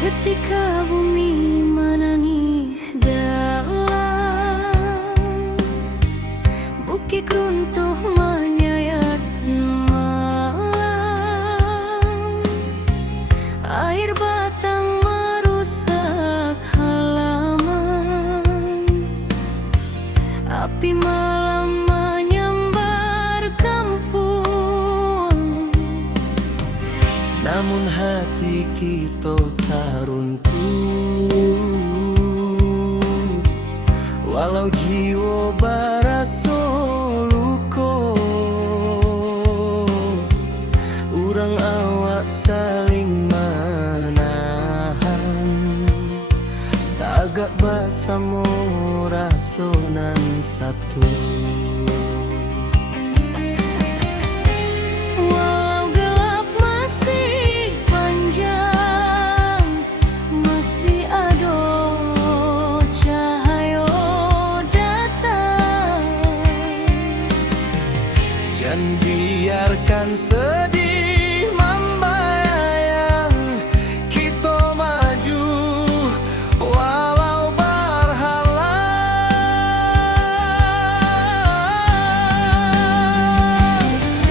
Ketika bumi menangis dalam, bukit runtuh menyayat malam, air batang merusak halaman, api malam menyambar kampung. Namun hati kita tak runtuh, walau jiwa barasa luka. Urang awak saling menahan, tagak bersama rasonan satu. Dan biarkan sedih membayang, kita maju walau berhalang.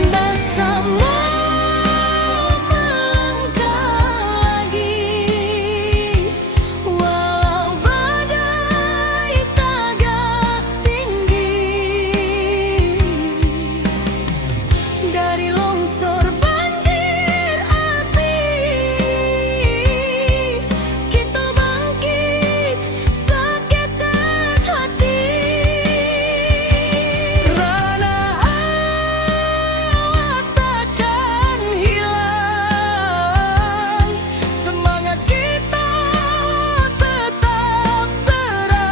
Bersama melangkah lagi, walau badai tagak tinggi. Dari longsor banjir api, kita bangkit seketek hati. Rana awak takkan hilang, semangat kita tetap terang.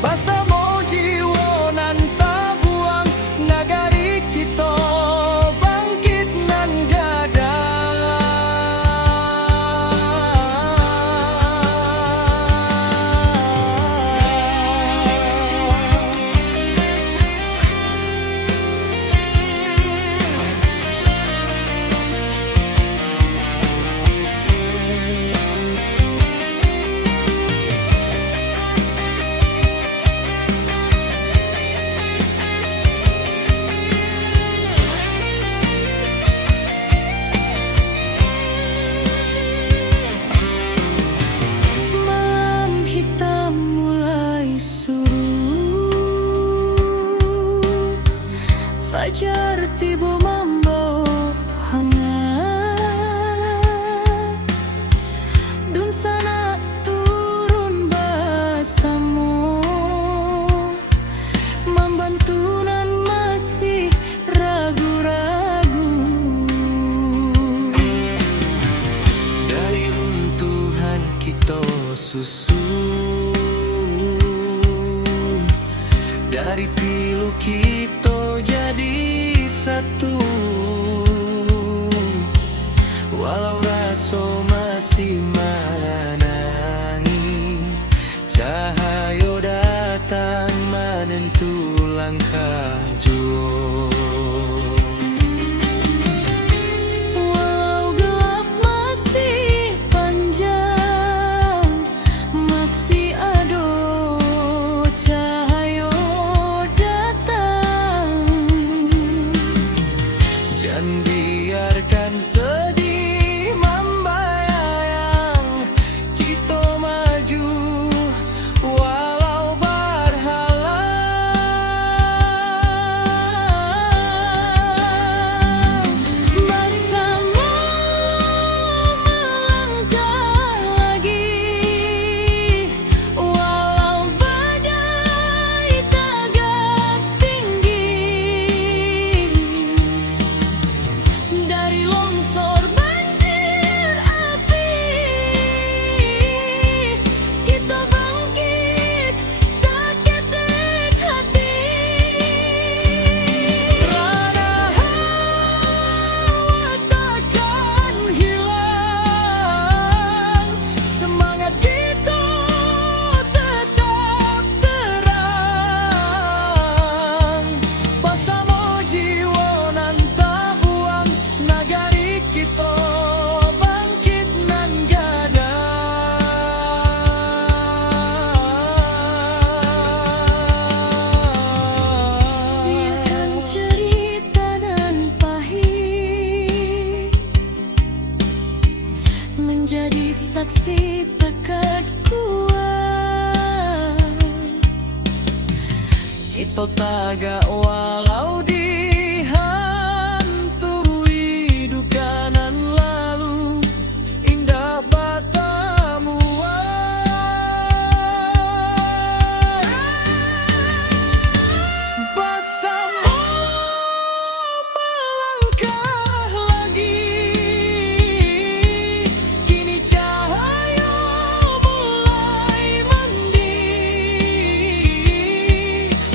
Bersama jiwa nan tak buang, nagari kita bangkit nan gadang. Malam hitam mulai surut, fajar tiba membawa hangat. Dun sana turun bersama, membantu nan masih ragu-ragu. Dari runtuhan kita susun, dari pilu kita jadi satu. Walau rasa masih menangi, cahaya datang menentu langkah jua. Walau gelap masih panjang, masih ada cahaya datang. Jangan biarkan sedih membayang, kita menjadi saksi tekad kuat. Kita tagak walau dihantui duka nan lalu, indah batamu bersama melangkah lagi. Kini cahaya mulai mandi,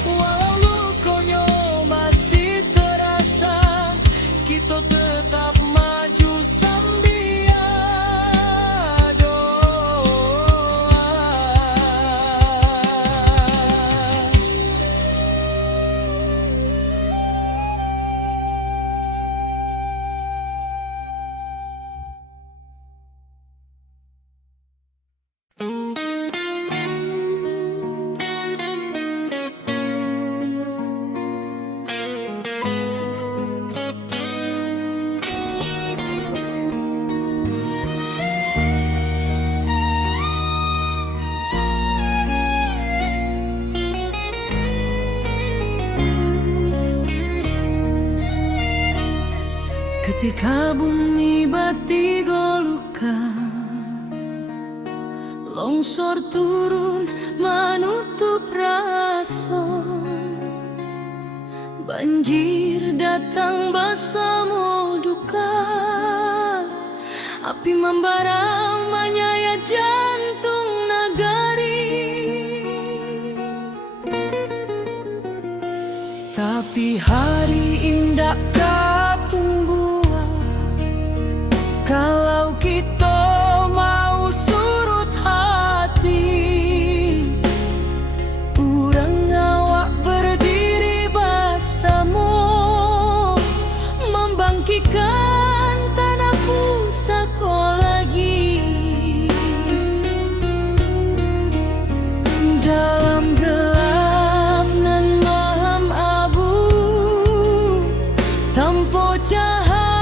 walau lukonya masih terasa, kita tetap maju sambil doa. Ketika bumi bati golukan, longsor turun menutup rasa, banjir datang bersama duka, api membara menyayat jantung nagari. Tapi hari indah kalau kita mau surut hati, urang awak berdiri bersama, membangkitkan tanah pusaka lagi. Dalam gelap nan malam abu, tanpa cahaya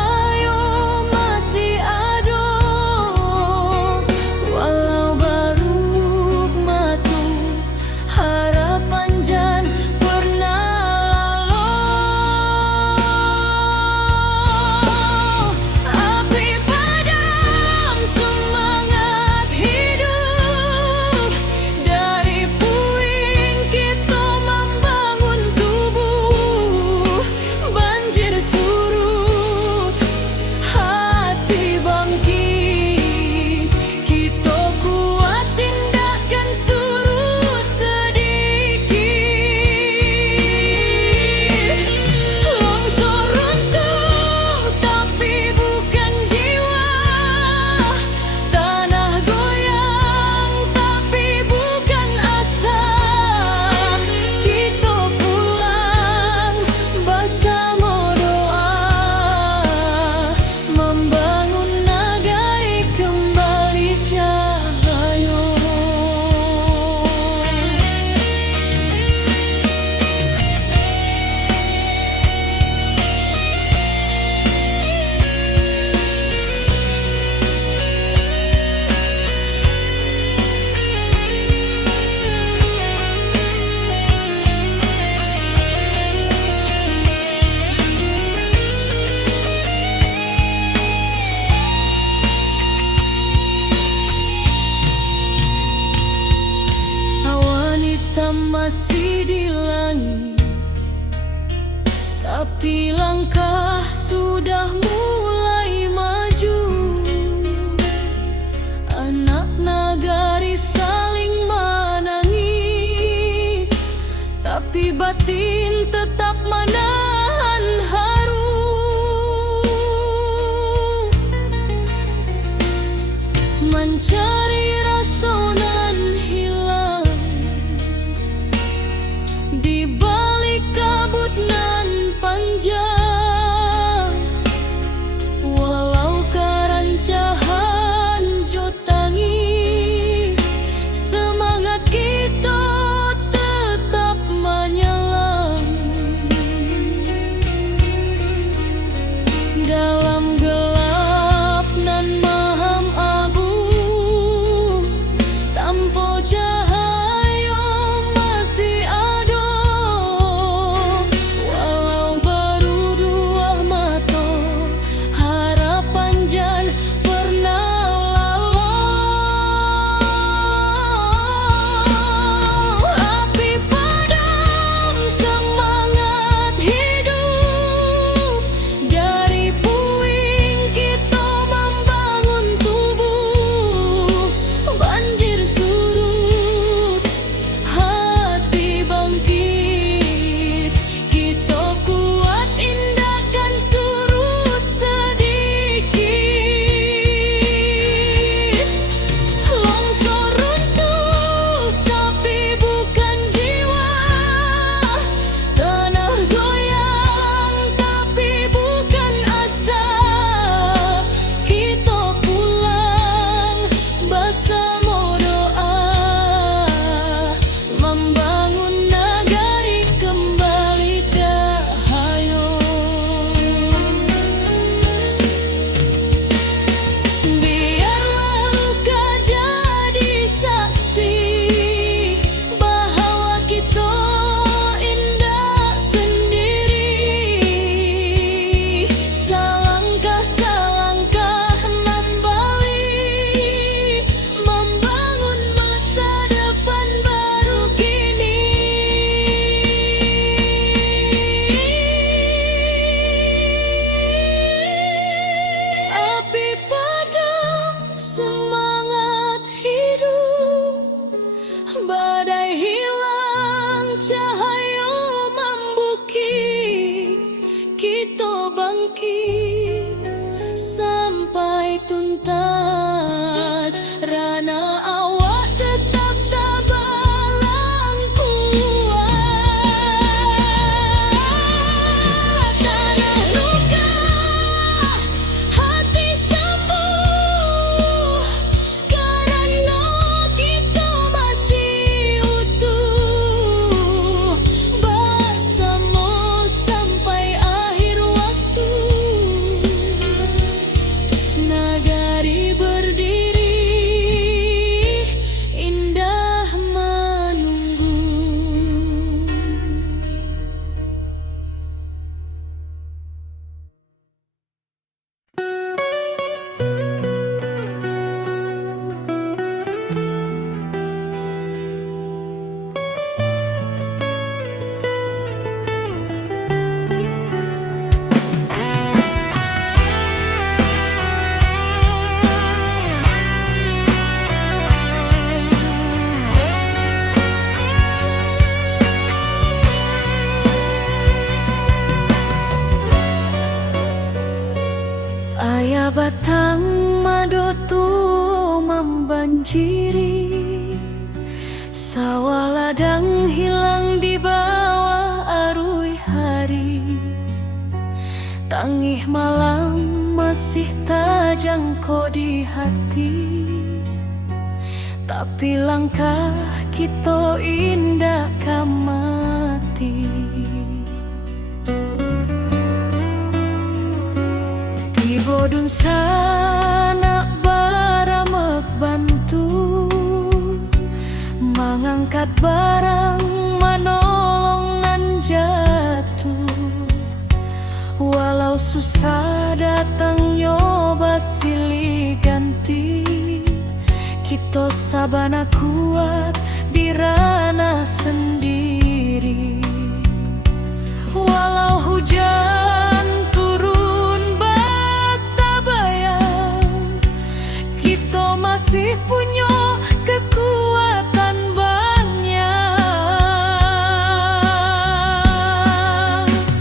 masih di langit, tapi langkah sudah mulai maju. Anak nagari saling menangis, tapi batin tetap menahan haru. Mencari rasa nan hilang di balik kabut nan panjang, walau karancahan jotangi, semangat kita tetap menyala. tuntas, rana awak tetap tabalang kuat. Tanah luka, hati sembuh, karena kita masih utuh bersama sampai akhir waktu. Nagari berdiri, indah menunggu. Ayah batang madu tu membanjiri, sawah ladang hilang di bawah arus hari. Tangih malam masih terjangkau di hati, tapi langkah kita indah kamati. Bodun sana baramek bantu, mengangkat barang menolong nan jatuh. Walau susah datang nyoba silih ganti, kita sabana kuat di ranah sendiri. Walau hujan turun batabayang, kita masih punya kekuatan banyak.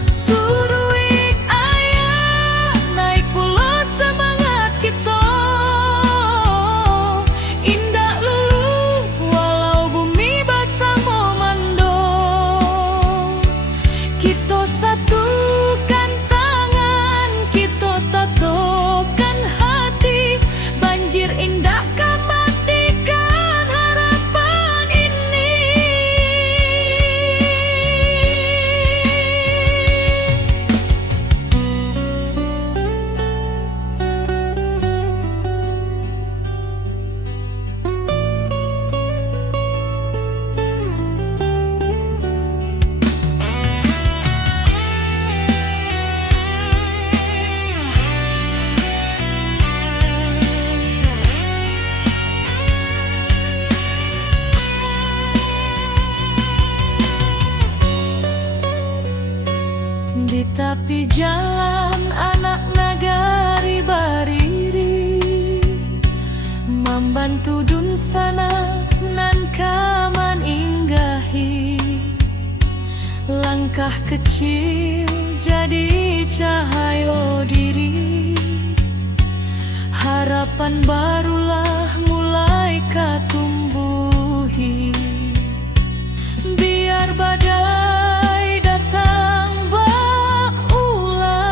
Suruik ayah naik pula semangat kita, indah lulu walau bumi basah memandung. Kita satukan tangan, kita tatokan hati, banjir indah kan matikan harapan ini. Di tepi jalan anak nagari bariri, membantu dun sana nan kaman inggahi. Langkah kecil jadi cahaya diri, harapan barulah mulai katumbuhi. Biar badai datang berulang,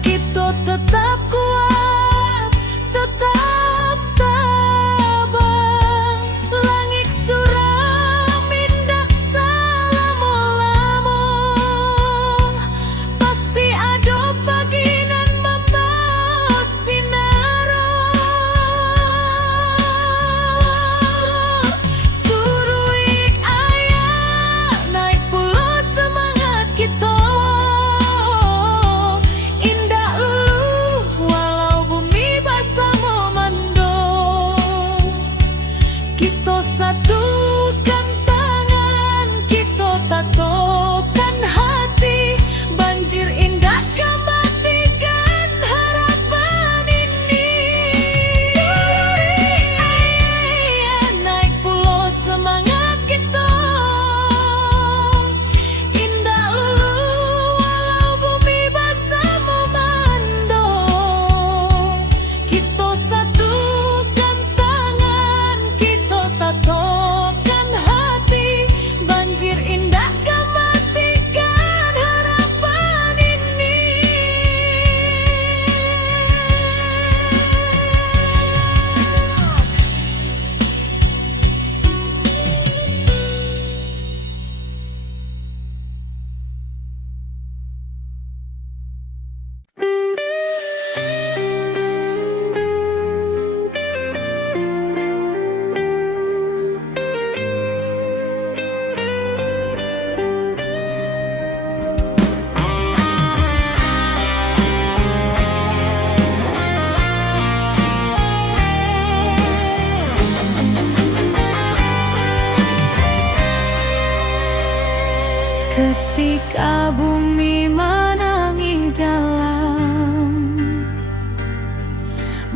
kita tetap kuat, tetap tabah. Langit suram indah selama-lama, pasti ada pagi nan membawa sinar.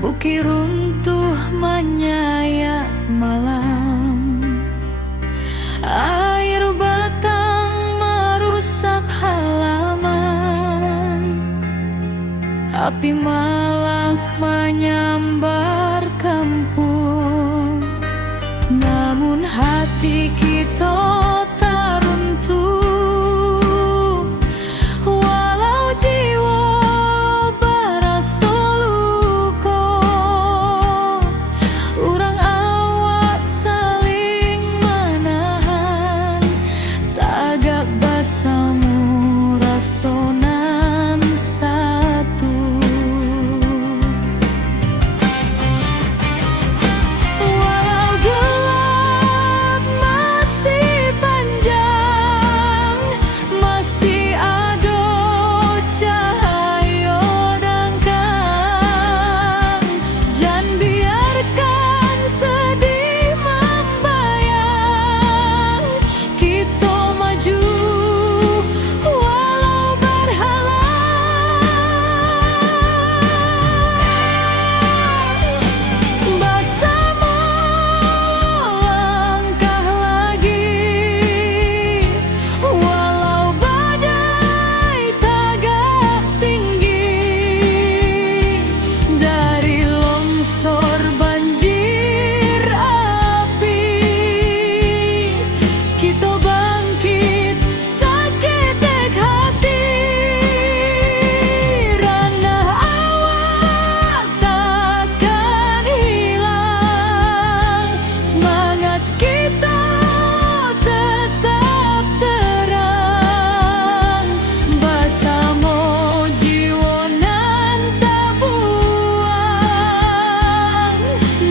Bukit runtuh menyayat malam, air batang merusak halaman, api malam menyambar kampung. Namun hati kita tak runtuh, walau jiwa berasa luka. Urang awak saling menahan, tagak basamu rasonan satu. Walau gelap masih panjang, masih ada cahaya dangkang. Jangan biarkan sedih membayang, kita maju walau berhalang. Bersama langkah lagi, walau badai tagak tinggi. Dari longsor banjir api, kita bangkit seketek hati. Ranah awak takkan hilang, semangat kita tetap terang. Bersama jiwa nan tak buang,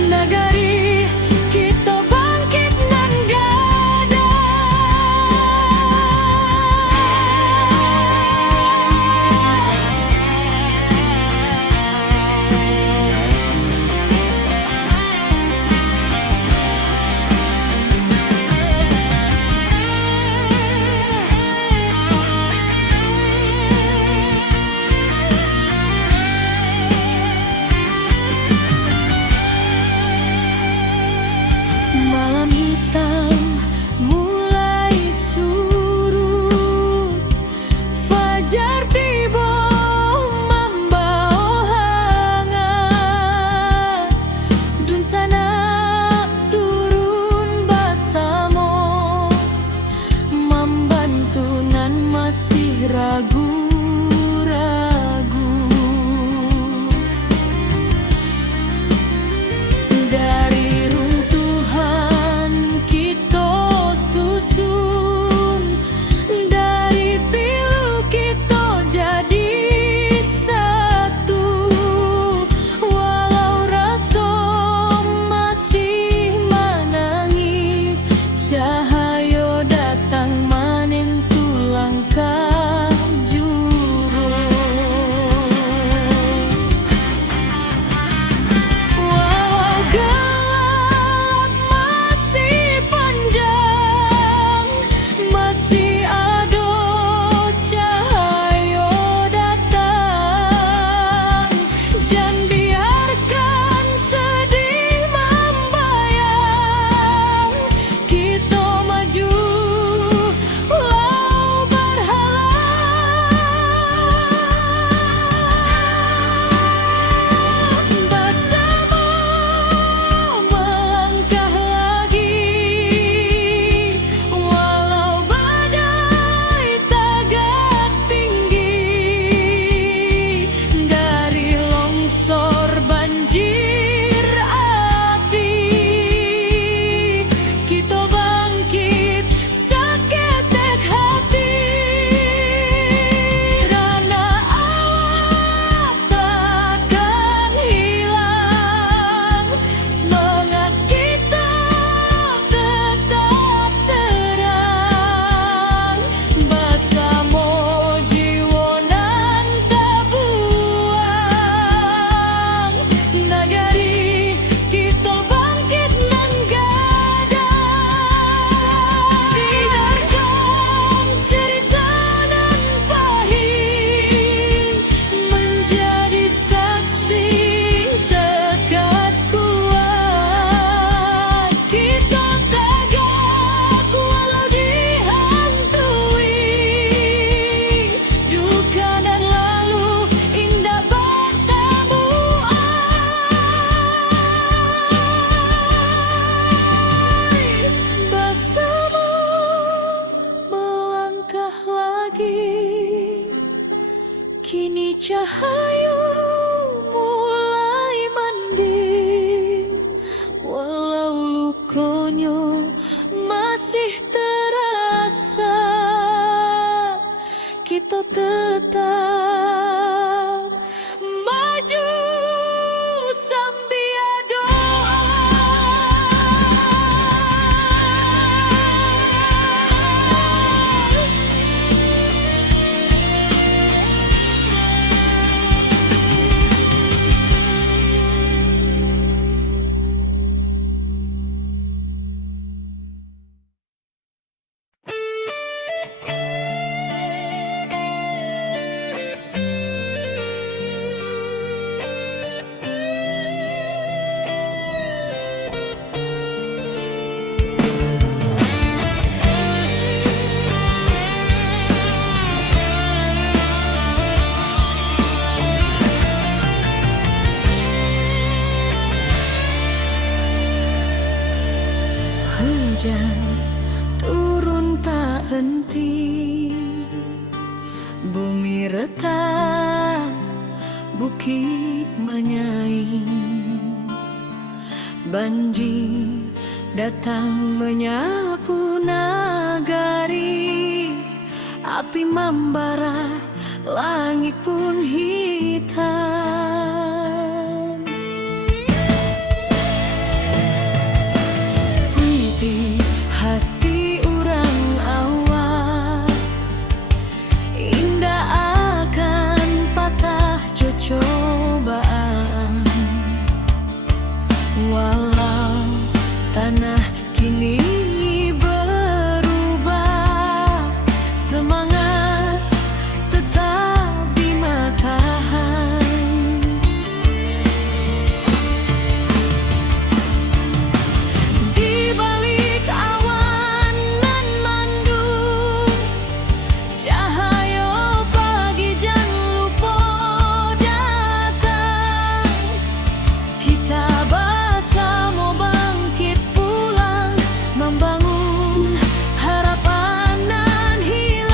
negari kita bangkit nan malam hitam mulai surut, fajar tiba membawa hangat. Dun sana turun bersama, membantu nan masih ragu-ragu. Dari runtuhan kita susun, dari pilu kita jadi satu. Walau rasa masih menangi, cahaya datang menentu langkah juru. Walau gelap masih panjang, masih ada cahaya datang. Jangan biarkan sedih membayang, kita maju walau berhalang. Bersama melangkah lagi, walau badai tagak tinggi. Dari longsor banjir api, kita bangkit seketek hati. Ranah awak takkan hilang, semangat kita tetap terang. Bersama jiwa nan tak buang, negara hujan turun tak henti, bumi retak, bukit menyaing, banjir datang menyapu nagari, api membara, langit pun hitam. Putih hati orang awak, indah akan patah cobaan. Walau tanah kini berubah, semangat tetap di matahan. Di balik awan nan mendung, cahaya pagi jangan lupa datang. Kita bersama bangkit pulang, membangun harapan nan hilang.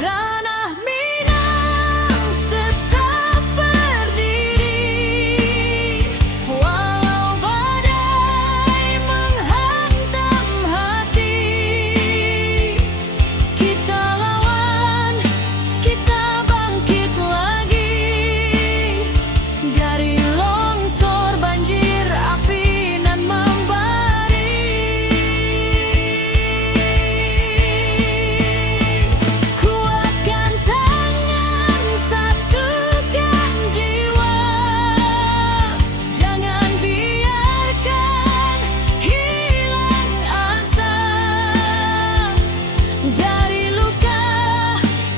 Ranah Minang tetap berdiri, walau badai menghantam hati. Kita lawan, kita bangkit lagi, dari longsor banjir api nan membari. Kuatkan tangan, satukan jiwa, jangan biarkan hilang asa. Dari luka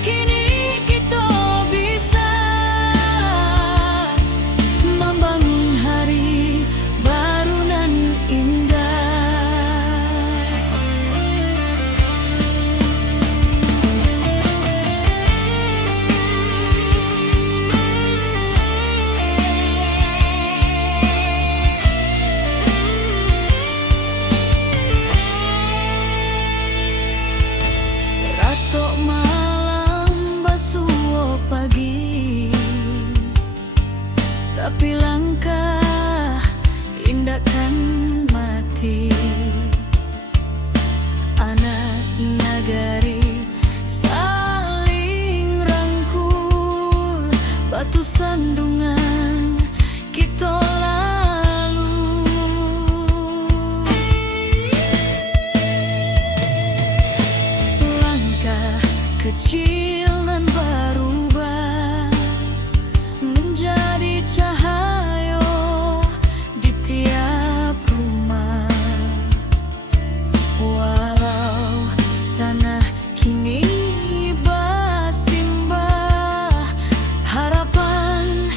kini kita bisa membangun hari baru nan indah. Ratok malam basuh pagi, tapi langkah indah kan mati. Anak nagari saling rangkul, batu sandungan kita lalu. Langkah kecil dan berubah menjadi cahaya di tiap rumah. Walau tanah kini bersimbah, harapan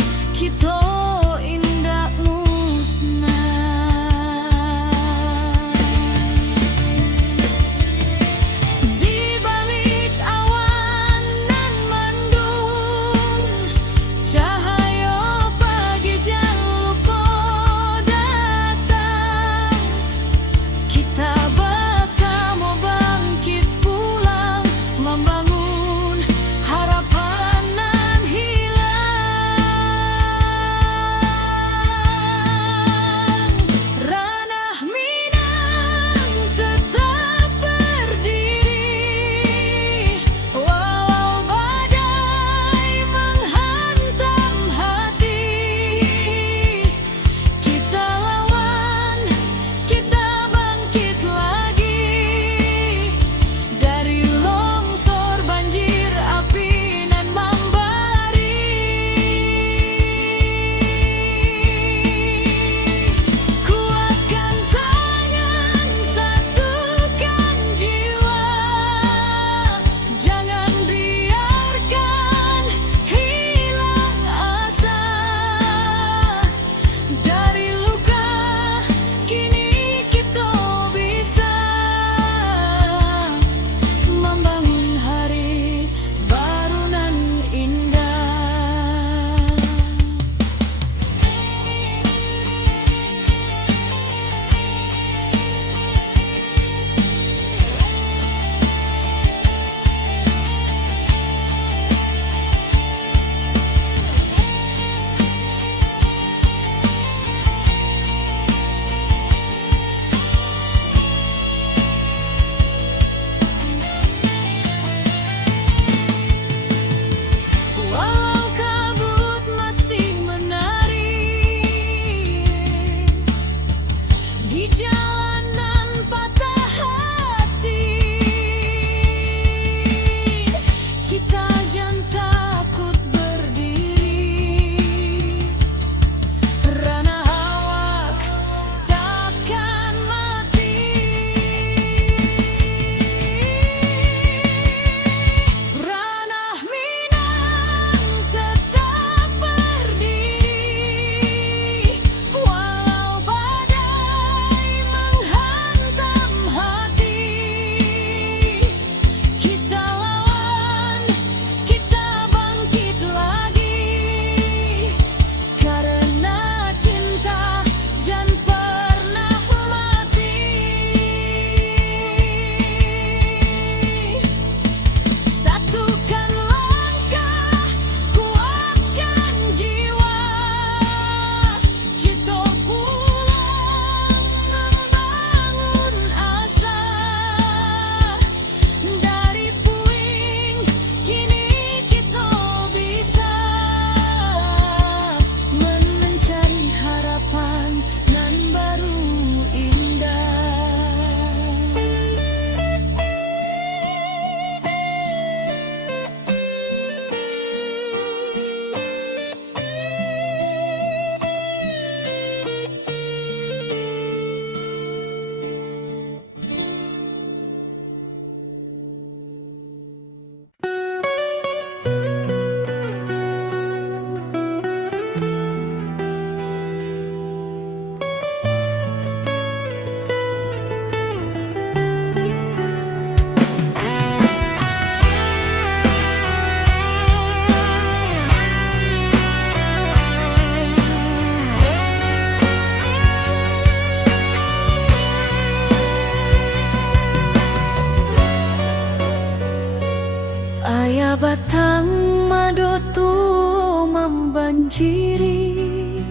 membanjiri.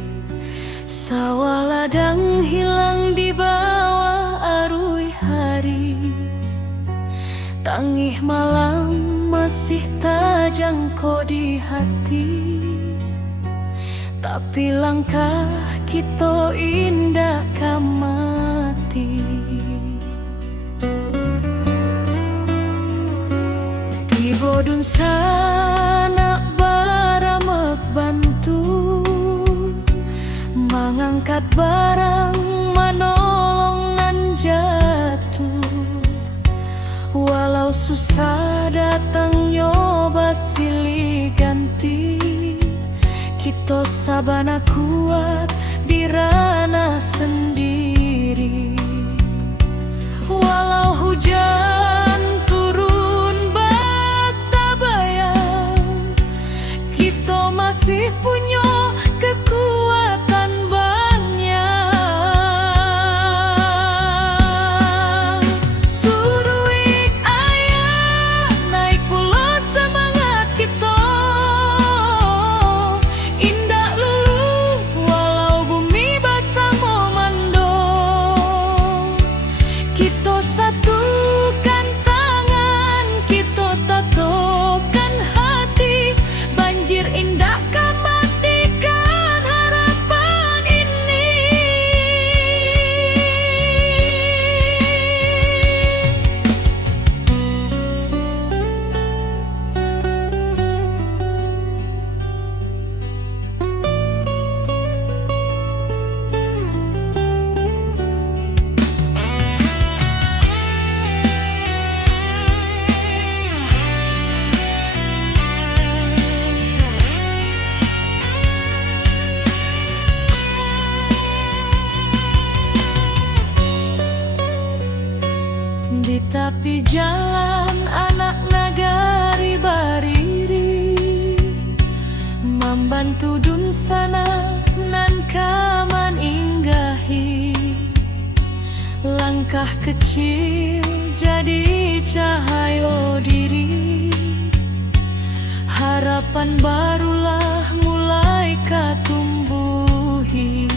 Sawah ladang hilang di bawah arus hari. Tangih malam masih terjangkau di hati. Tapi langkah kita indah kamati. Tiba dun sana baramek bantu mengangkat barang manolongan jatuh. Walau susah datang nyoba silih ganti. Kita sabana kuat di ranah sendiri. Walau hujan turun bak tabayang, kita masih punya kekuatan banyak. Suruh ayah naik pula semangat kita. Indah lulu walau bumi basah memando. Kita satukan tangan, kita tatokan hati. Banjir indah kan matikan harapan ini. Di tepi jalan anak nagari bariri, membantu dun sana nan kaman inggahi. Langkah kecil jadi cahaya diri. Harapan barulah mulai katumbuhi.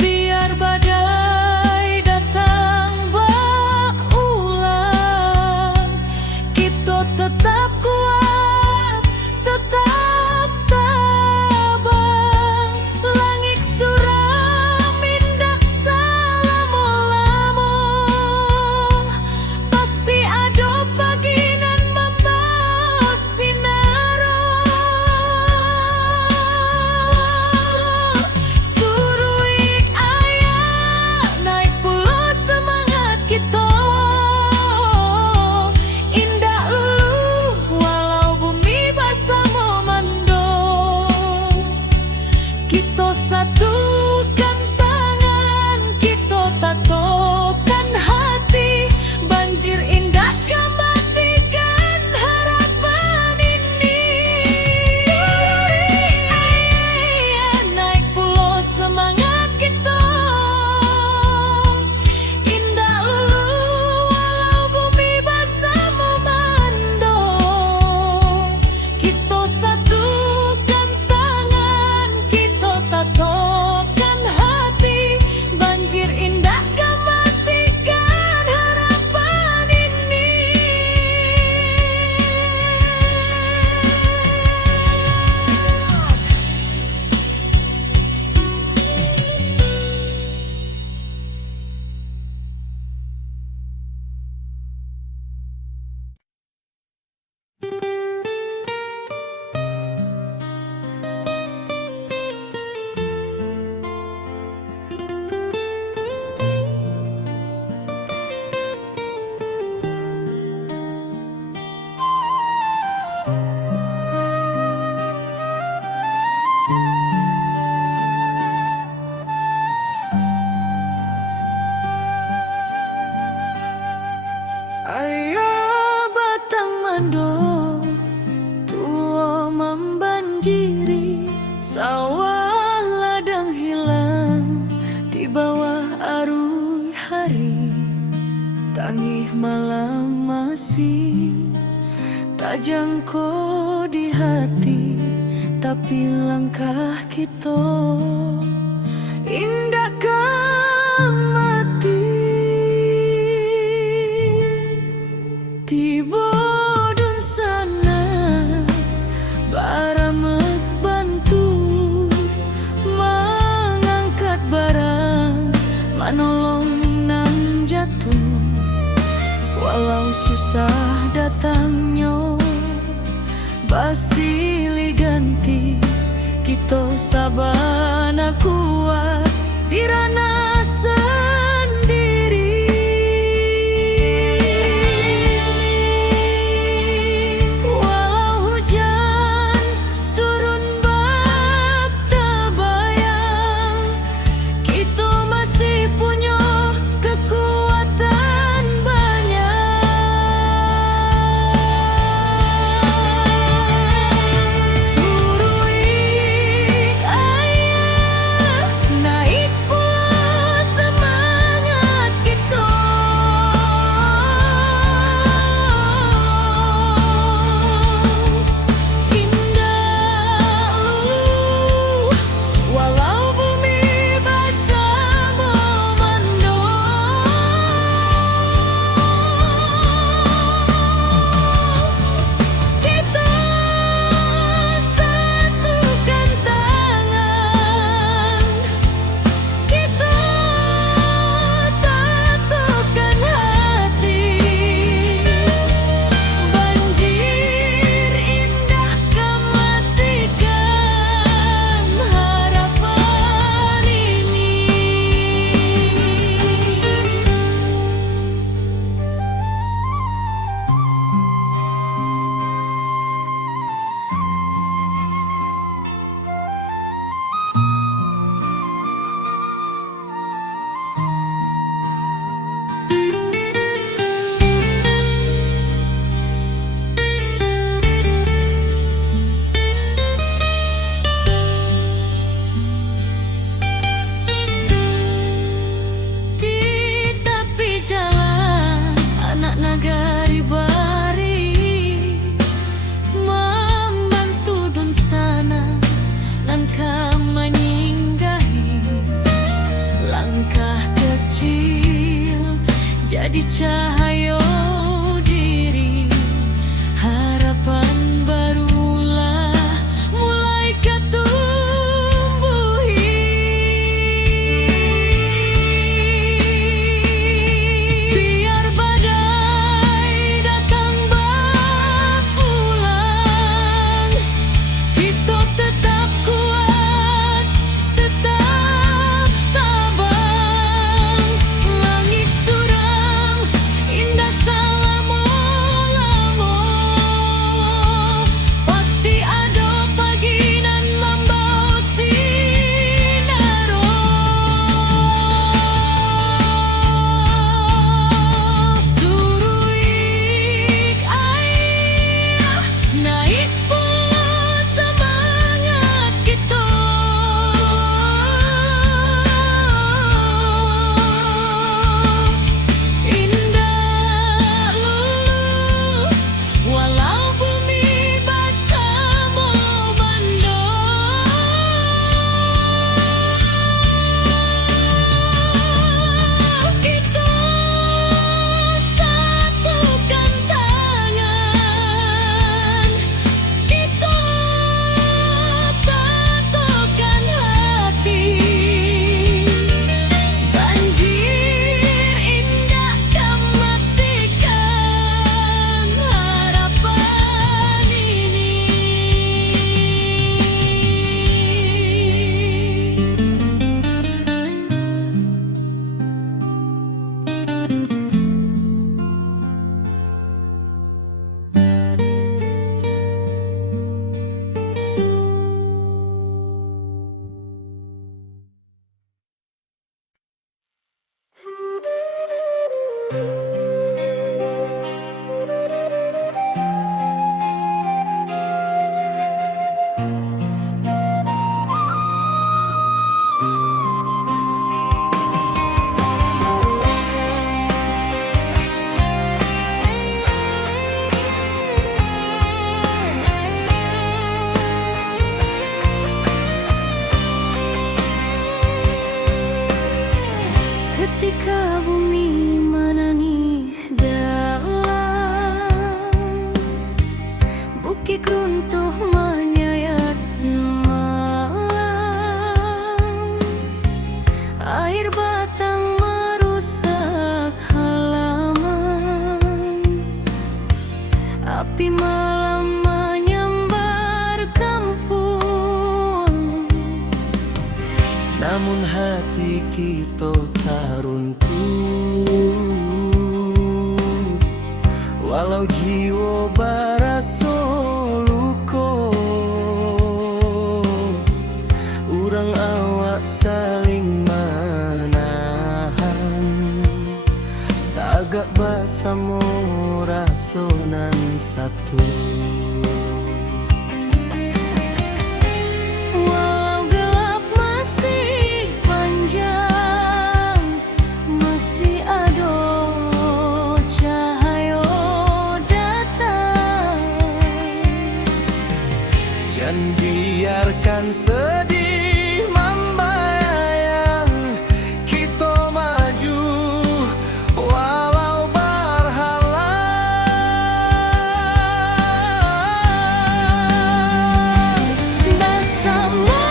Biar badai datang berulang, kita tetap kuat, tetap tabah. Langit suram indak selama-lama. Pasti ada pagi nan membawa sinar. Suruh ayah naik pula semangat kita. Indah lulu walau bumi basah memando. Kita satukan tangan, kita tatokan hati. Banjir indah kan matikan harapan ini. Suruh ayah naik pula semangat kita. Indah lulu walau bumi basah memando. Kita satukan tangan, kita tatokan hati. Banjir indah kan matikan harapan ini. Ayah batang mando tua membanjiri. Sawah ladang hilang di bawah arus hari. Tangih malam masih tak jangkau di hati. Tapi tapi langkah kita indah mati. Tiba dun sana bara bantu mengangkat barang, menolong nang jatuh. Walau susah datangnya basili ganti, kita sabana kuat dirana sendiri. Walau hujan turun bak tabayang, kita masih punya kekuatan banyak. Surui ayah naik pulang jatuh menyayat malam, air batang merusak halaman, api malam menyambar kampung. Namun hati kita tak runtuh, walau jiwa baraso luko. Urang awak saling menahan, tagak basamo rasonan satu. Walau gelap masih panjang, masih ada cahaya datang. Jangan biarkan sedih membayang, kita maju walau berhalang. Bersama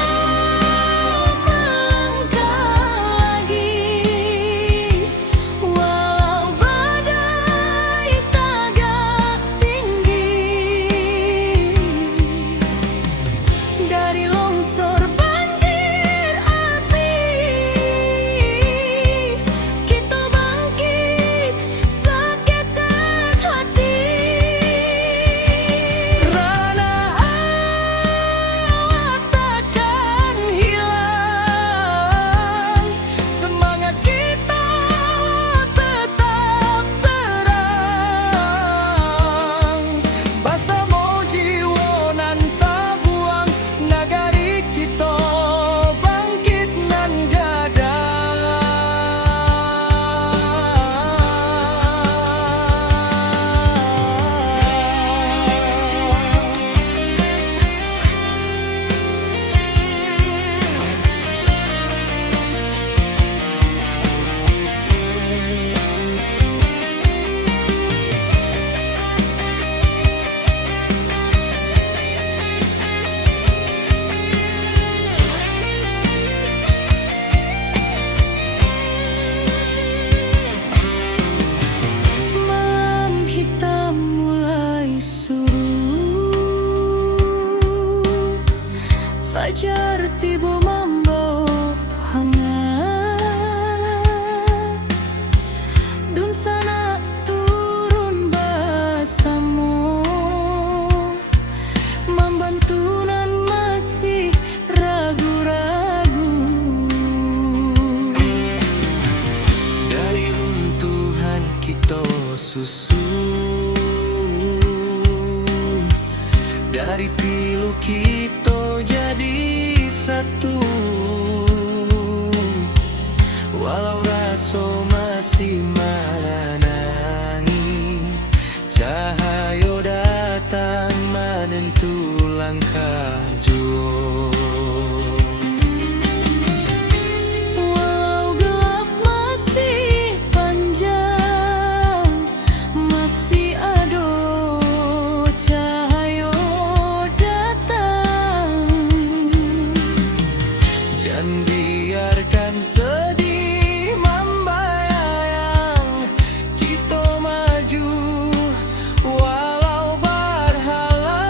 melangkah lagi, walau badai tagak tinggi. Dari longsor banjir api, kita bangkit seketek hati. Rana awak takkan hilang, semangat kita tetap terang. Basamo jiwa nan tabuang, nagari kita bangkit nan gadang. Malam hitam mulai surut, fajar tiba membawa hangat. Dun sana turun bersama, membantu nan masih ragu-ragu. Dari runtuhan kita susun, dari pilu kita jadi satu. Walau raso masih menangi, cahaya datang menentu langkah jua. Walau gelap masih panjang, masih ada cahaya datang. Jangan biarkan sedih membayang, kita maju walau berhalang.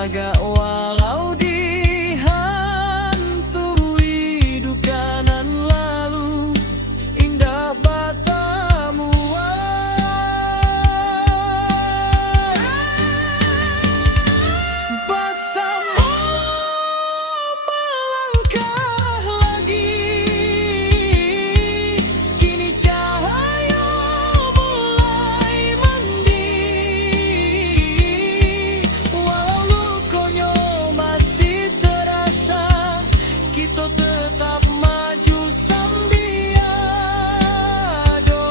naga walau dihantui duka nan lalu, indah batamu bersama melangkah lagi. Kini cahaya mulai mandi, walau lukonya masih terasa, kita tetap maju sambil doa.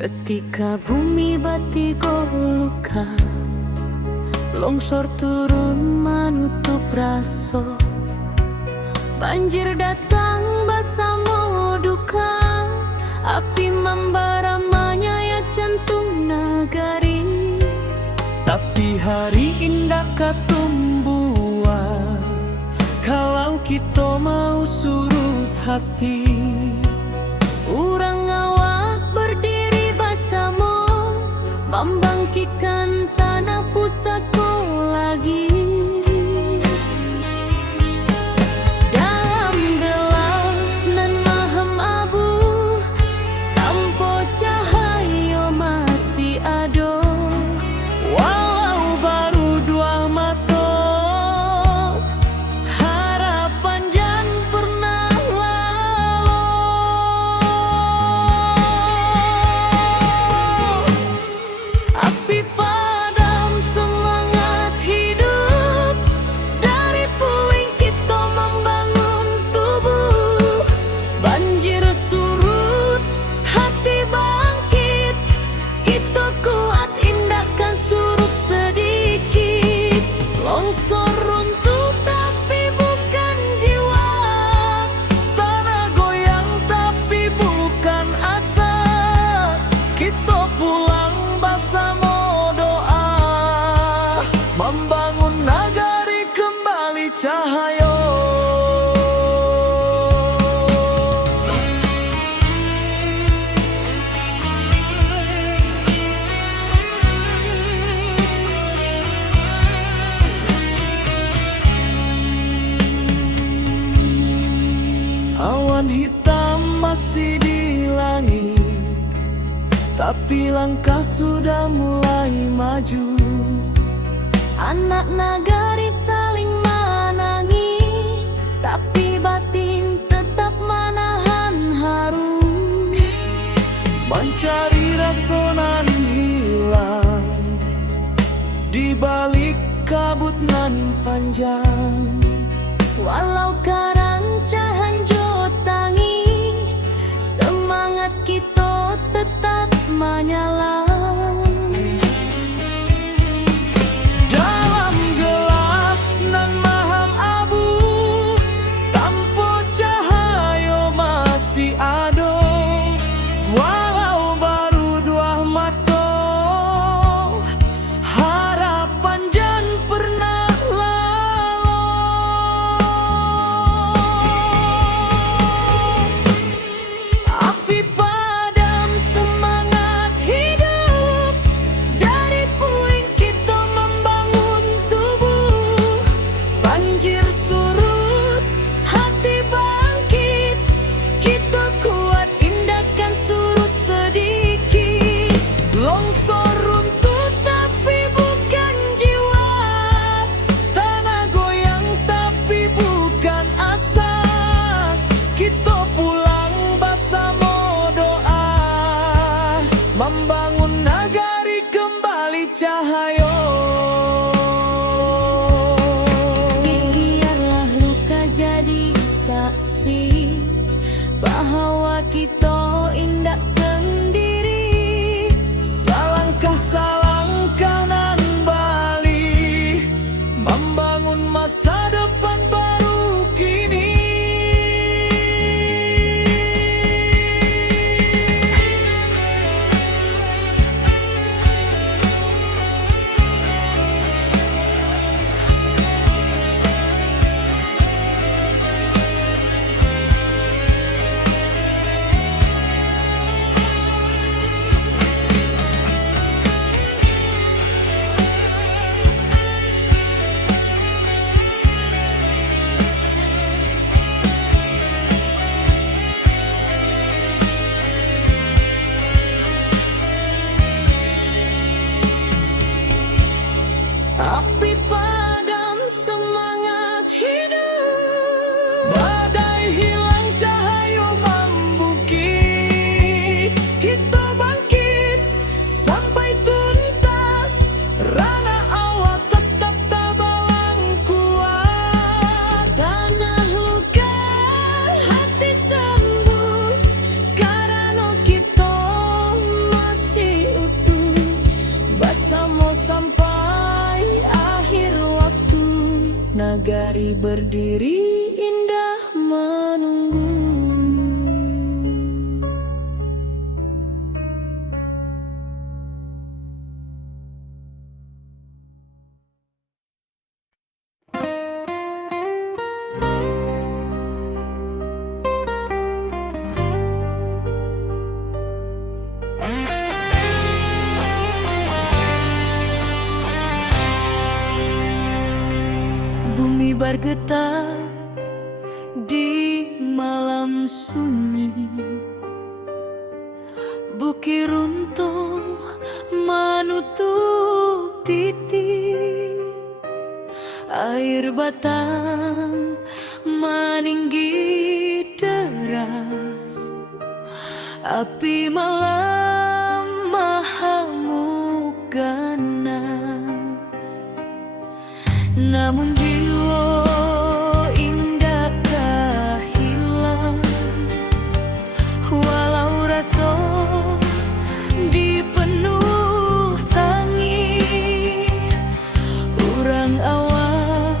Ketika bumi batigo luka, longsor turun menutup raso, banjir datang bersama duka, api membara menyayat jantung nagari. Tapi hari indah katumbuhan, kalau kita mau surut hati. Urang awak berdiri bersama, membangkitkan tanah pusatku lagi. Dalam gelap nan maham abu, tanpa cahaya masih ada. Walau baru dua mata, harapan jan pernah lalu. Api padam semangat hidup, dari puing kita membangun tubuh. Banjir surut, hati bangkit, kita kuat indahkan surut sedikit. Longsor runtuh tapi bukan jiwa, Tanah goyang tapi bukan asa, kita pulang bersama doa, membangun nagari kembali cahaya. Awan hitam masih di langit, tapi langkah sudah mulai maju. anak nagari saling menangi, tapi batin tetap menahan haru. Mencari rasa nan hilang di balik kabut nan panjang. Walau karancahan jotangi, semangat kita tetap menyala. Dalam gelap nan maham abu, tanpa cahaya masih ada. Walau baru dua mata, harapan jan pernah lalu. Api pada cahayo. Biarlah luka jadi saksi bahwa kita indah sendiri. Salangkah nan bali membangun masa depan baru kini. Api padam, semangat hidup. Badai hilang, cahayo membukit. Kita bangkit sampai tuntas. Rana awak tetap tabalang kuat. Tanah luka, hati sembuh, karena kita masih utuh. Bersama sampai akhir waktu, nagari berdiri indah menunggu. Bumi bergetar di malam sunyi, bukit runtuh menutup titik, air batang meninggi deras, api malam mahamuk ganas. Namun jiwa indah tak hilang, walau rasa dipenuh tangis. Urang awak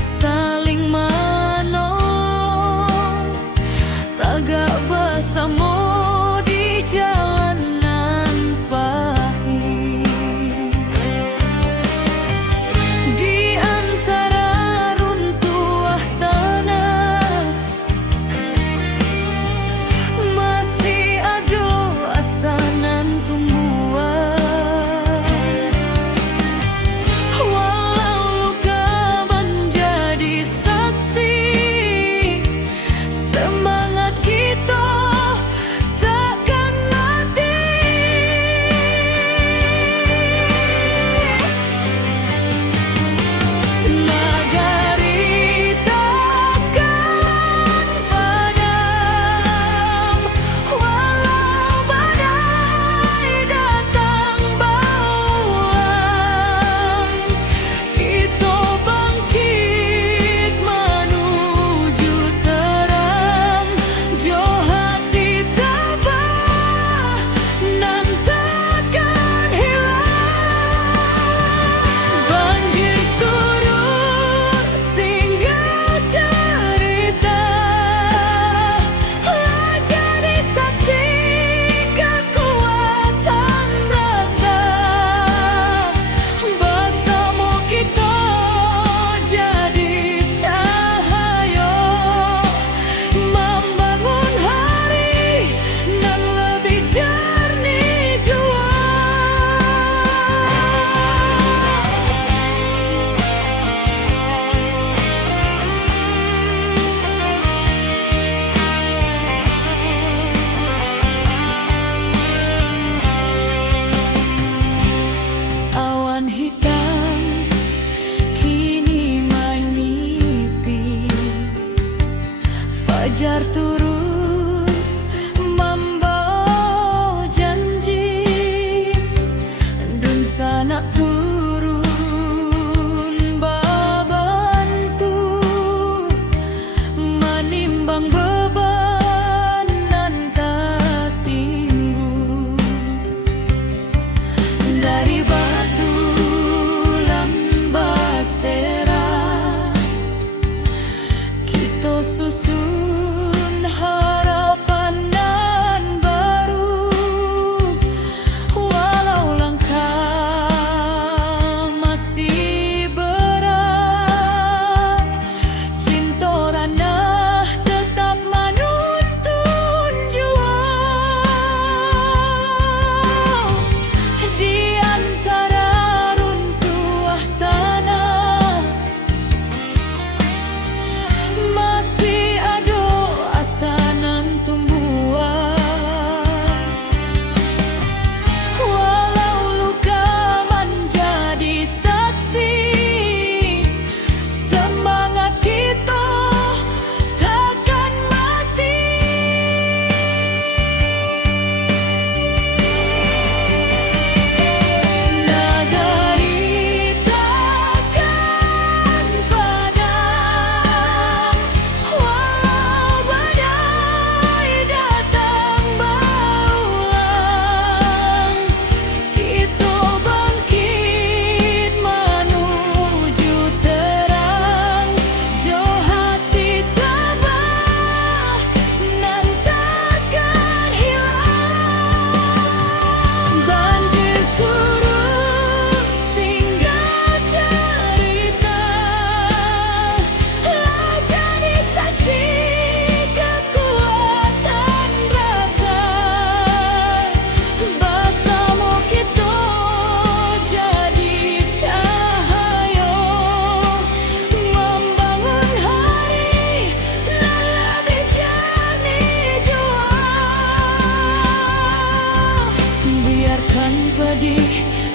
saling menolong, tagak bersama di jalanan pahit.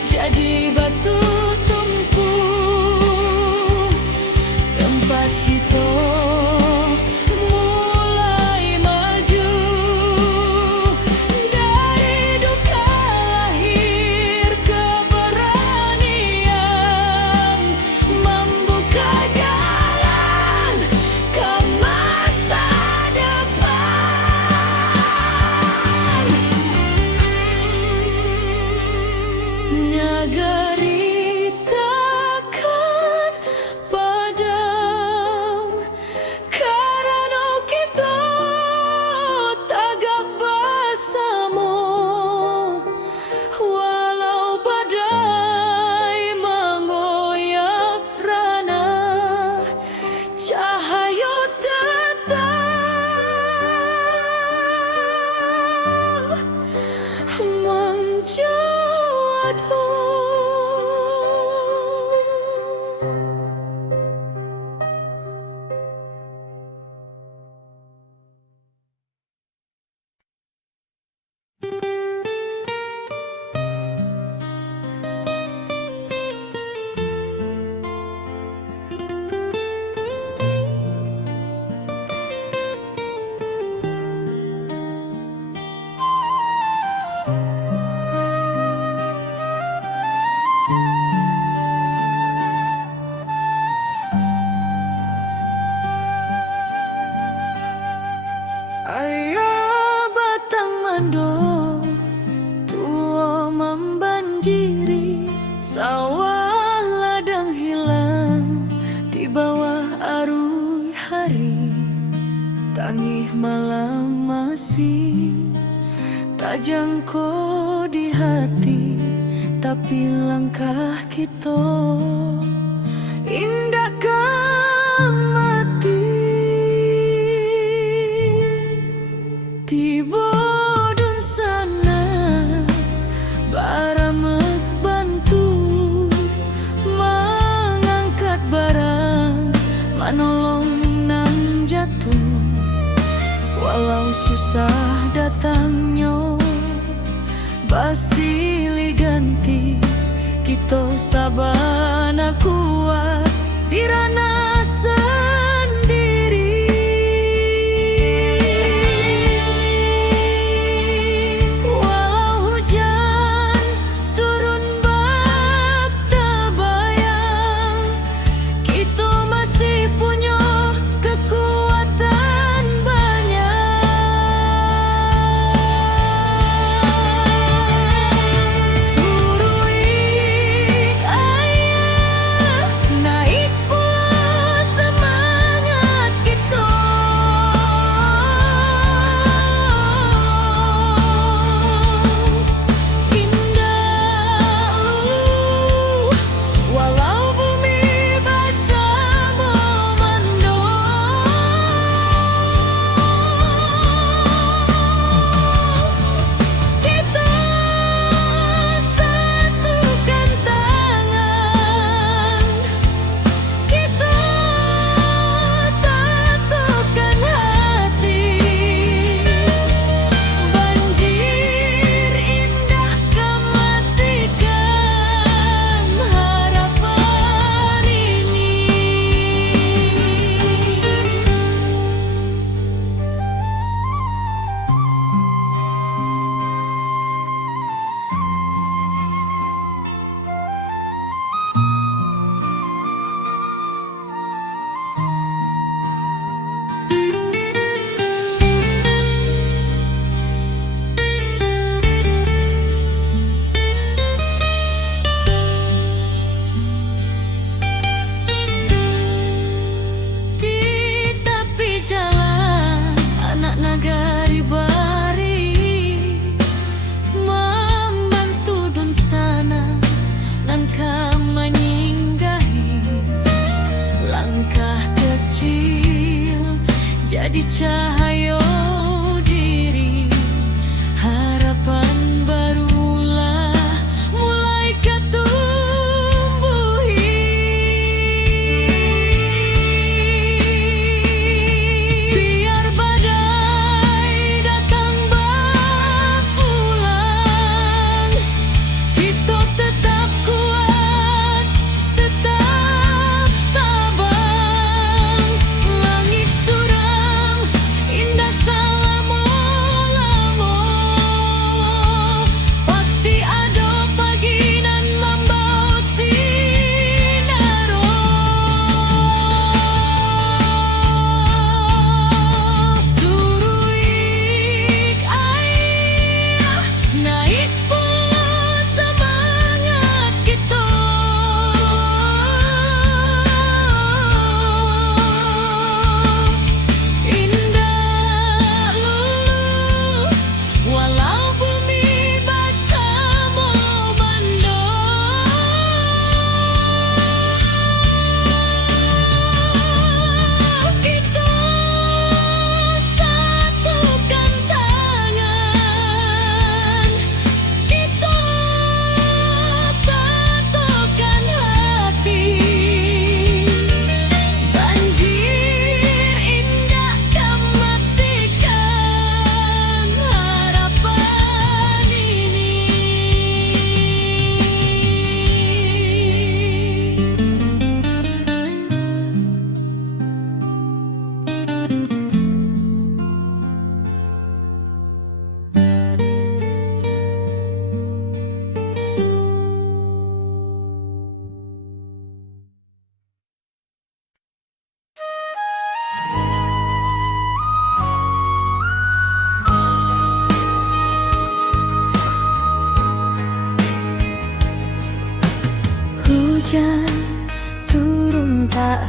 jadi batu tumpul, tempat kita mulai maju. Dari duka lahir keberanian, membuka jalan ke masa depan. Nagari takkan padam karena kita tagak bersama. Walau badai mengoyak rana, cahaya tetap menjadi. Ayah batang mando tua membanjiri, sawah ladang hilang di bawah arus hari. Tangih malam masih tak jangkau di hati, tapi langkah kita indahkan mati. Tiba dun sana baramek bantu mengangkat barang, manolong nang jatuh. Walau susah datangnya basilih ganti, kita sabana kuat di ranah sendiri. Walau hujan turun bak tabayang, kita masih punya kekuatan banyak. Surui air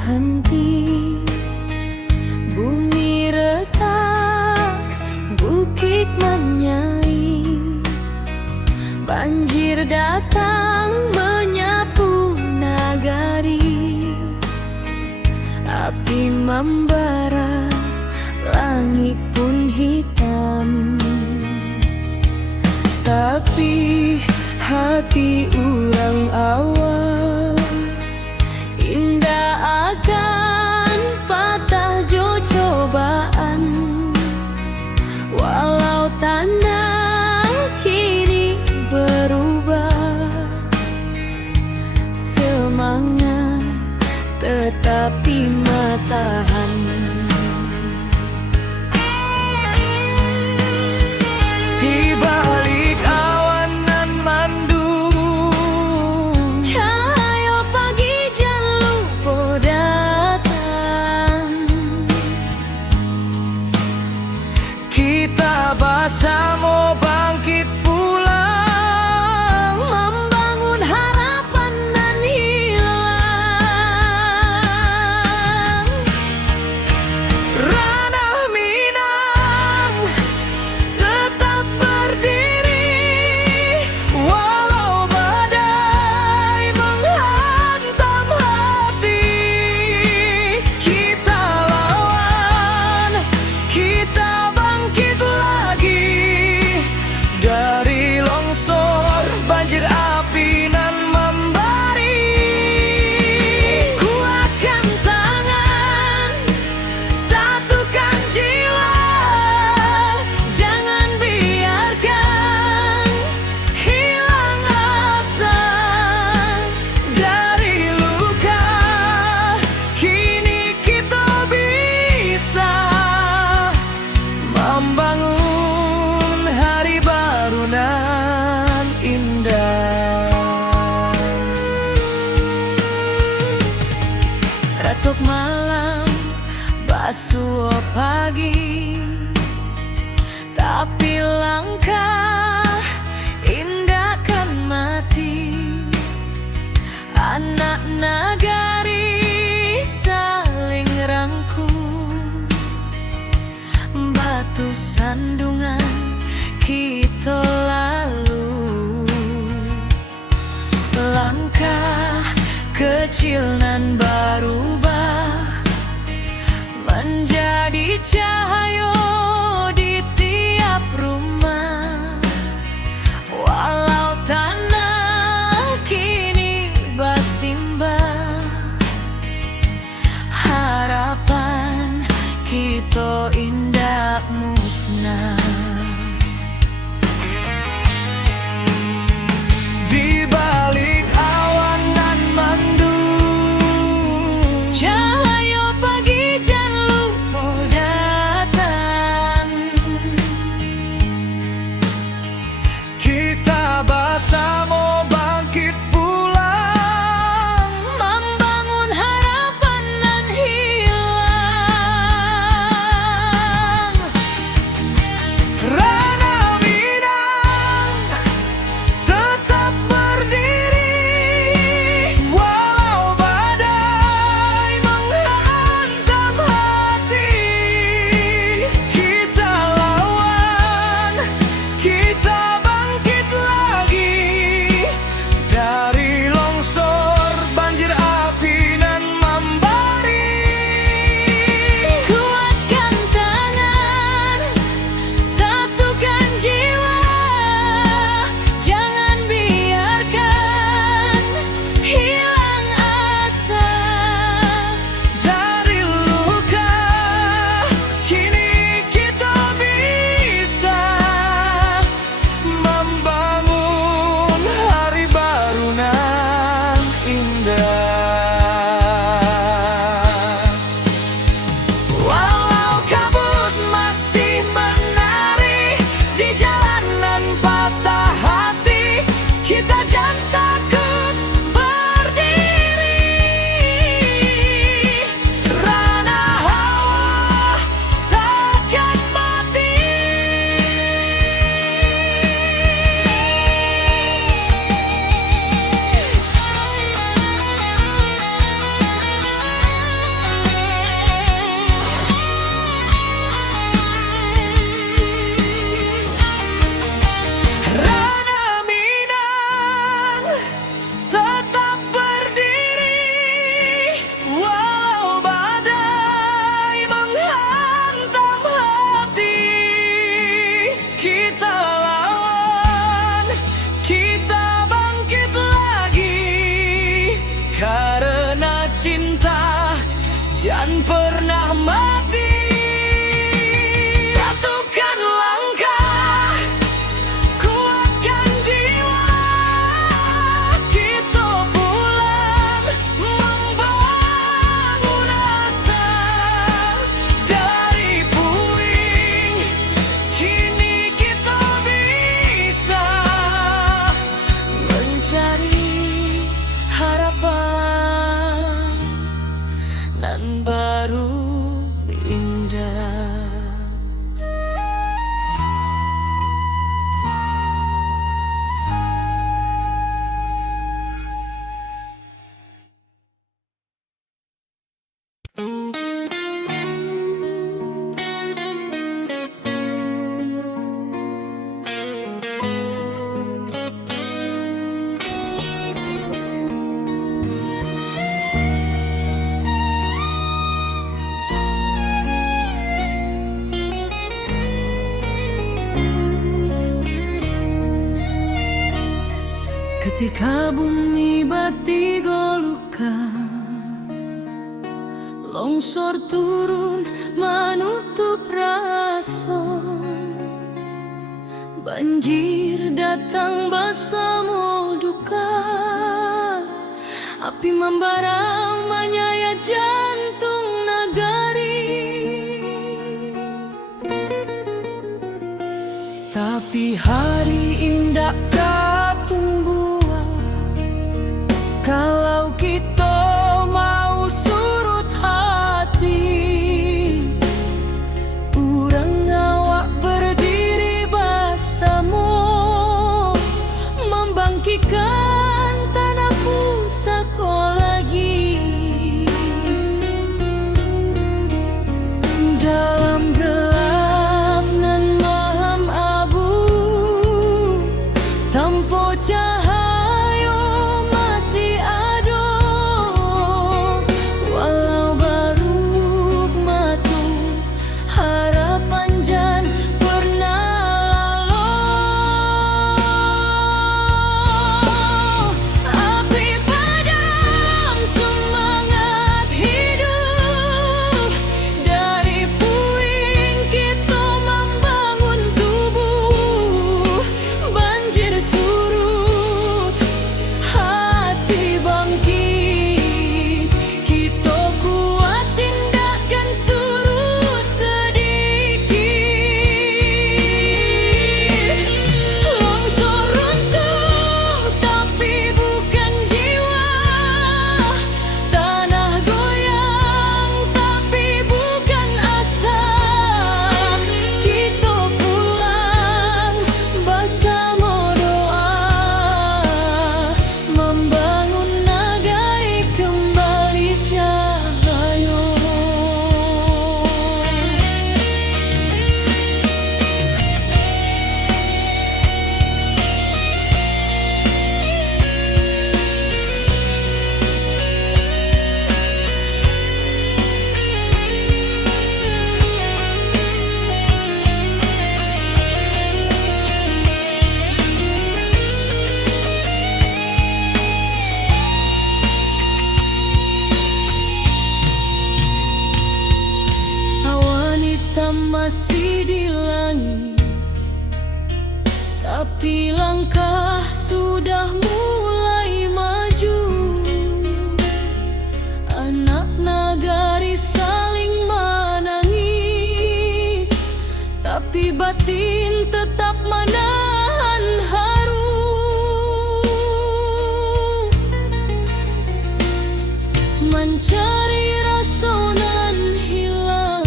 henti. Bumi retak, bukit menyai, banjir datang menyapu nagari. Api membara, langit pun hitam. Tapi hati urang awal indah akan patah jo cobaan. Walau tanah kini berubah, semangat tetap di tahan. Di balik awan nan mandung, Cahaya pagi jan lupa datang. kita bersama bangkit pulang, Membangun harapan nan hilang. Ranah Minang tetap berdiri, walau badai menghantam hati. Kita lawan, kita bangkit lagi dari longsor, banjir api nan membari. Kuatkan tangan, satukan jiwa, jangan biarkan hilang asa. Dari luka kini kita bisa membangun hari baru nan indah. Retuk malam, basuh pagi, tapi langkah indah kan mati. Anak nagari saling rangkul, batu sandungan kita lalu. Langkah kecil nan berubah menjadi cahaya di tiap rumah. Walau tanah kini bersimbah, harapan kita indah musnah. Di balik awan nan mandung, Cahaya pagi jan lupa datang. kita bersama bangkit pulang, Membangun harapan nan hilang. Ranah Minang tetap berdiri, walau badai menghantam hati. Kita lawan, kita bangkit lagi Ketika bumi bati golukan, longsor turun menutup rason, banjir datang bersama duka, api membara menyayat jantung nagari. Tapi hari indah kapung buah, kalau kita mau surut hati, urang awak berdiri bersama, membangkitkan tanah pusaka lagi. Dalam gelap nan malam abu, tanpa cahaya masih ada, walau baru matu harapan jan pernah lalu. Api padam semangat hidup, dari puing kita membangun tubuh. Banjir surut, hati bangkit, kita kuat tindakan surut sedikit. Longsor runtuh tapi bukan jiwa, tanah goyang tapi bukan asa. Kita pulang bersama doa, membangun nagai kembali cahaya. Awan hitam masih di langit, tapi langkah sudah mulai maju. Anak nagari saling menangis, tapi batin tetap menahan haru. Mencari rasa nan hilang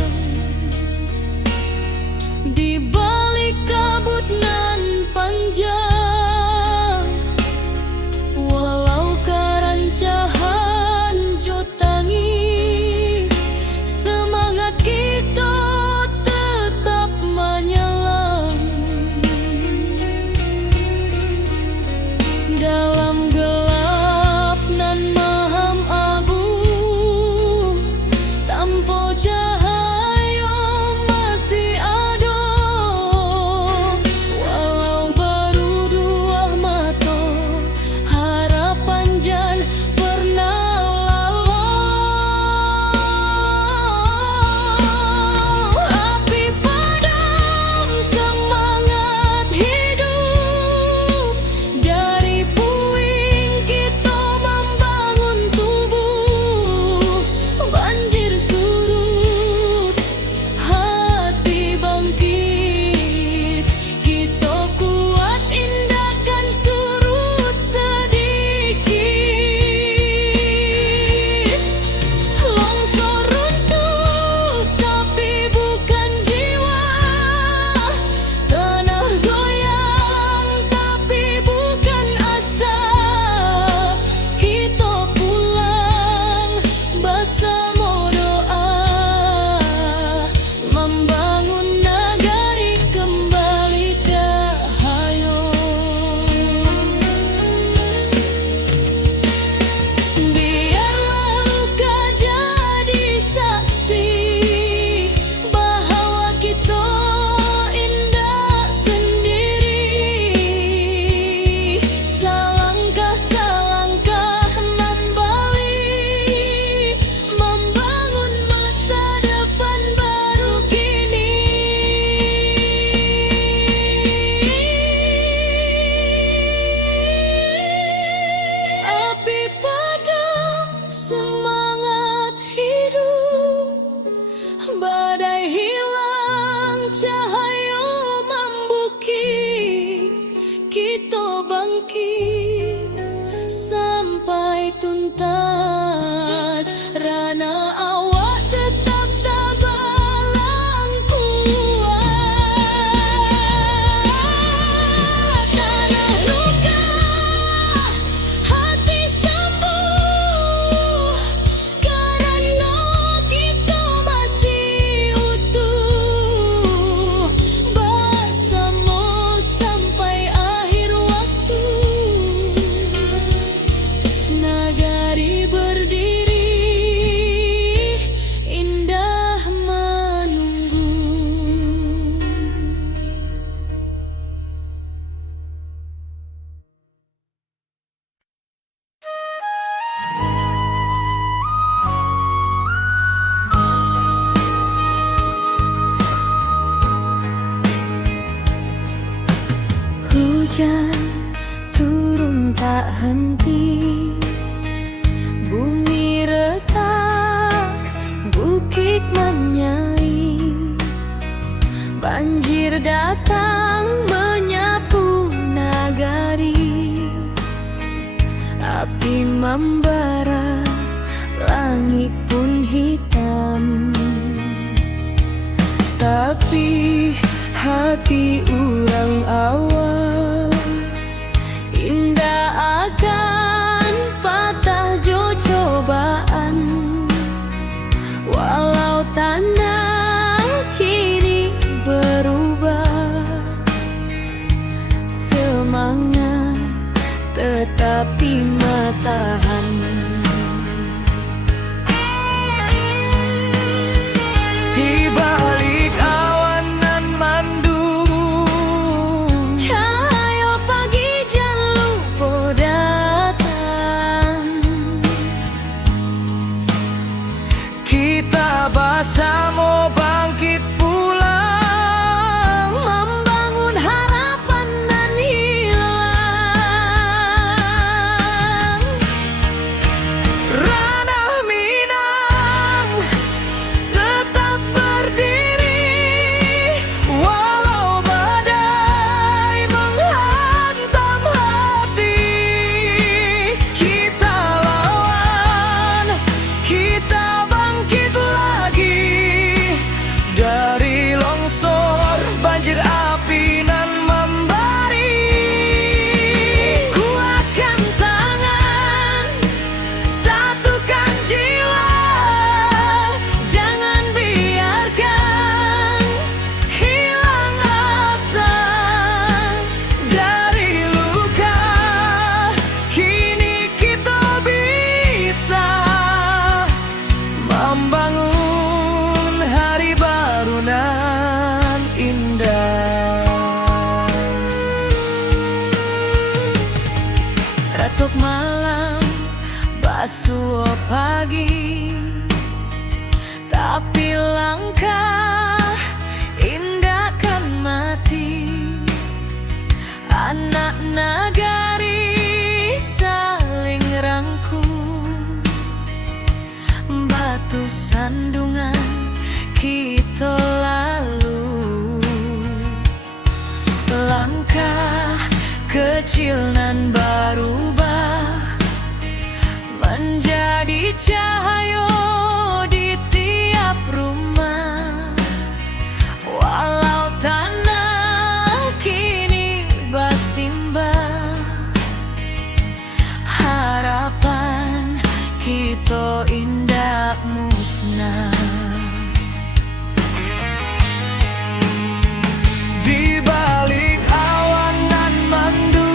di balik kabut nan panjang, bangkit sampai tuntas. Rana awak tetap tabalang kuat. Tanah luka, hati sembuh, karena kita masih utuh bersama sampai akhir waktu. Nagari berdiri, indah menunggu. Hujan turun tak henti, bumi retak, bukit menyai. Banjir datang menyapu nagari, api membara, langit pun hitam. Tapi hati urang awal indah akan patah jo cobaan. Walau tanah kini berubah, semangat tetapi matahan. Di balik awan nan mandung, cahaya pagi jan lupa datang. Kita bersama bangkit pulang, membangun harapan nan hilang. Ranah Minang tetap berdiri, walau badai menghantam hati. Kita lawan, kita bangkit lagi dari longsor, banjir api nan membari. Kuatkan tangan, satukan jiwa, jangan biarkan hilang asa. Dari luka kini kita bisa membangun hari baru nan indah. Retuk malam, basuh pagi, tapi langkah indah kan mati. Anak nagari saling rangkul, batu sandungan kita lalu. Langkah kecil nan berubah menjadi cahaya di tiap rumah. Walau tanah kini bersimbah, harapan kita indah musnah. Di balik awan nan mandung,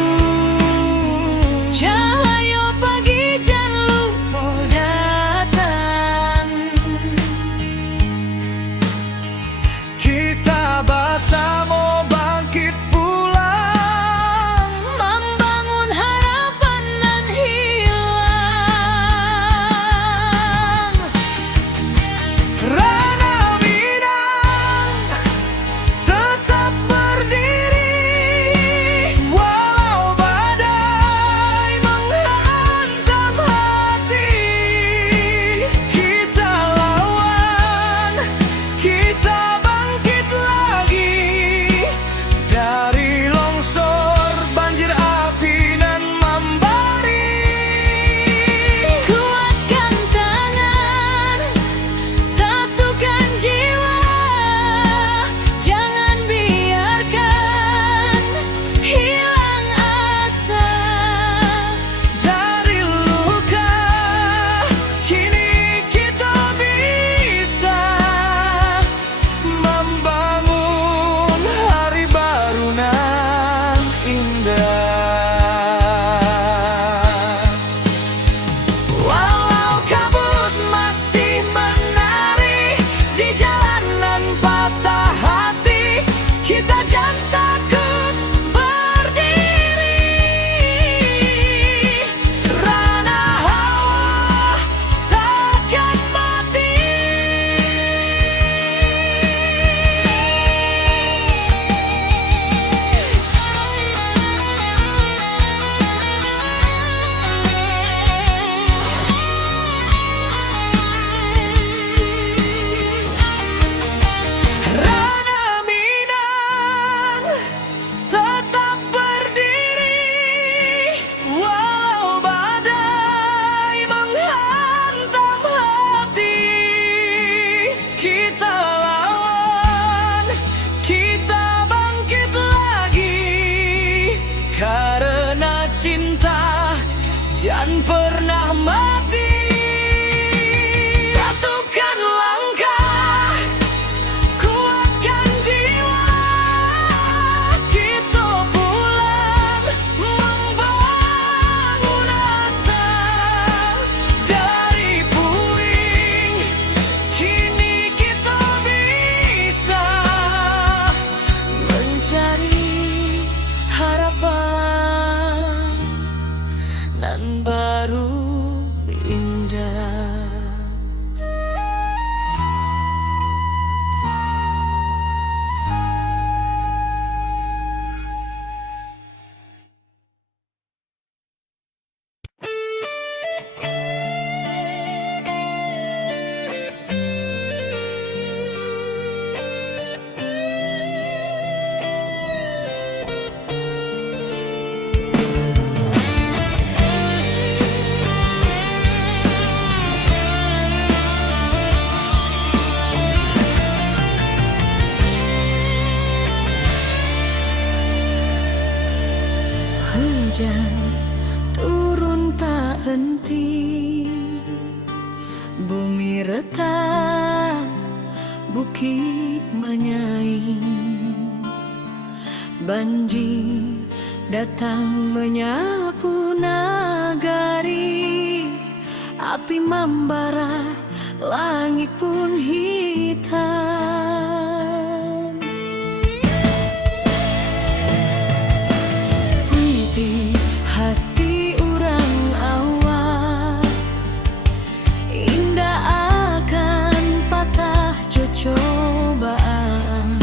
hujan turun tak henti, bumi retak, bukit menyaing, banjir datang menyapu nagari, api membara, langit pun hitam. Puiti hati orang awak, indah akan patah cobaan.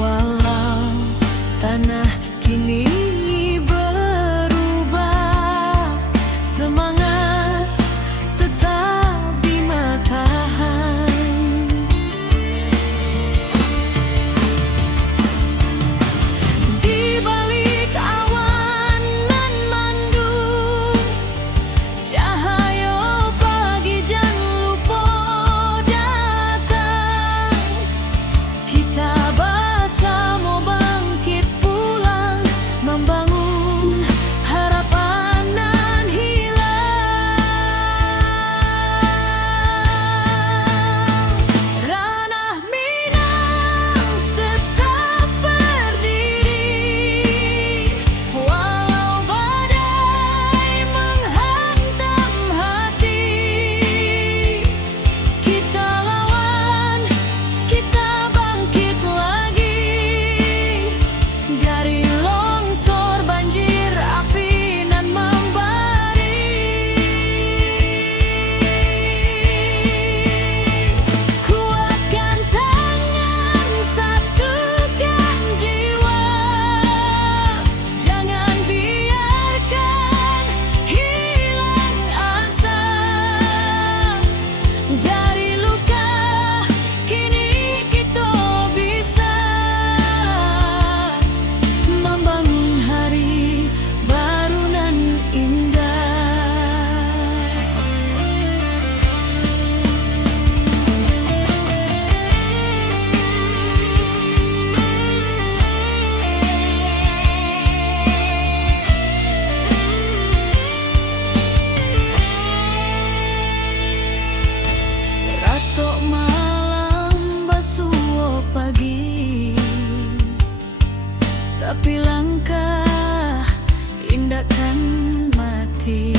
Walau tanah kini berubah, semangat tetap di matahan. Di balik awan nan mendung, cahaya pagi jan lupa datang. Kita bersama bangkit pulang, membangun harapan nan hilang. Ranah Minang tetap berdiri, walau badai menghantam hati. Kita lawan, kita bangkit lagi, dari longsor banjir api nan membari. Kuatkan tangan, satukan jiwa, jangan biarkan hilang asa. Dari luka kini kita bisa membangun hari baru nan indah. Ratok malam basuh pagi, tapi langkah indahkan mati.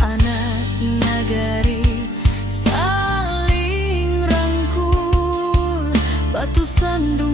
Anak nagari saling rangkul, batu sandu